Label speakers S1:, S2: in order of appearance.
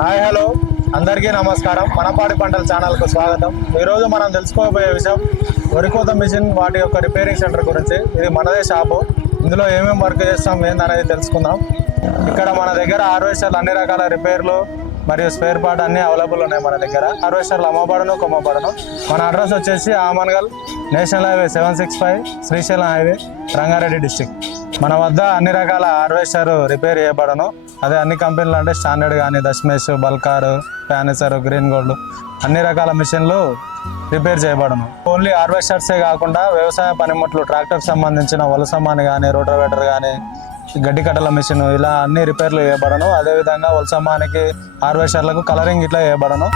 S1: Hi hello. అందరికీ నమస్కారం. మనపాడి పంటల ఛానల్కు స్వాగతం. ఈరోజు మనం తెలుసుకోబోయే విషయం వరికోత మిషన్ వాటి యొక్క రిపేరింగ్ సెంటర్ గురించి. ఇది మనదే షాపు. ఇందులో ఏమేమి వర్క్ చేస్తాం ఏందనేది తెలుసుకుందాం. ఇక్కడ మన దగ్గర హార్వెస్టర్లు అన్ని రకాల రిపేర్లు మరియు స్పేర్ పార్ట్ అన్ని అవైలబుల్ ఉన్నాయి మన దగ్గర. హార్వెస్టర్లు అమ్మబడను కొమ్మబడను. మన అడ్రస్ వచ్చేసి Amangal national highway seven six five Srisailam highway Rangareddy district మన వద్ద అన్ని రకాల హార్వెస్టర్ రిపేర్ చేయబడను. అదే అన్ని కంపెనీలు అంటే స్టాండర్డ్ కానీ దశమేష్ బల్కారు ప్యానిసర్ గ్రీన్ గోల్డ్ అన్ని రకాల మిషన్లు రిపేర్ చేయబడను. ఓన్లీ హార్వెస్టర్సే కాకుండా వ్యవసాయ పనిముట్లు ట్రాక్టర్ సంబంధించిన వలసమాన్ కానీ రోటోవేటర్ కానీ గడ్డి కట్టల మిషన్ ఇలా అన్ని రిపేర్లు వేయబడను అదేవిధంగా వలసమానికి హార్వెస్టర్లకు కలరింగ్ ఇట్లా వేయబడను